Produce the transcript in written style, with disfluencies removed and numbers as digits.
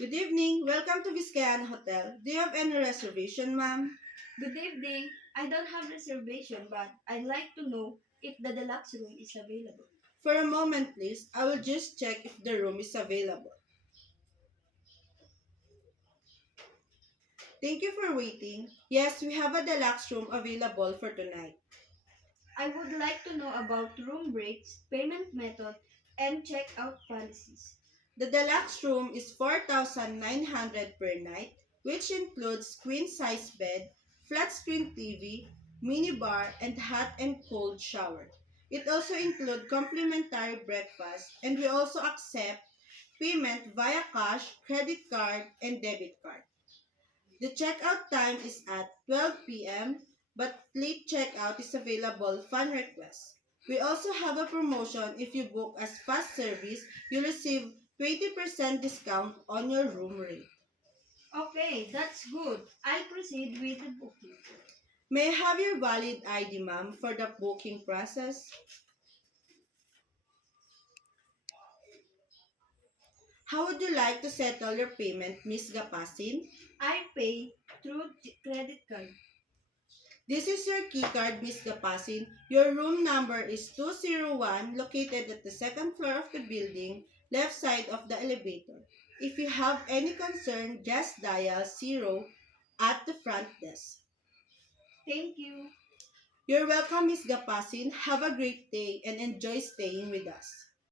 Good evening. Welcome to Viscayan Hotel. Do you have any reservation, ma'am? Good evening. I don't have reservation, but I'd like to know if the deluxe room is available. For a moment, please. I will just check if the room is available. Thank you for waiting. Yes, we have a deluxe room available for tonight. I would like to know about room breaks, payment method, and checkout policies. The deluxe room is 4,900 per night, which includes queen-size bed, flat-screen TV, minibar, and hot and cold shower. It also includes complimentary breakfast, and we also accept payment via cash, credit card, and debit card. The checkout time is at 12 p.m., but late checkout is available upon request. We also have a promotion if you book as fast service, you receive 20% discount on your room rate. Okay, that's good. I'll proceed with the booking. May I have your valid ID, ma'am, for the booking process? How would you like to settle your payment, Miss Gapasin? I pay through credit card. This is your key card, Miss Gapasin. Your room number is 201, located at the second floor of the building, left side of the elevator. If you have any concern, just dial 0 at the front desk. Thank you. You're welcome, Miss Gapasin. Have a great day and enjoy staying with us.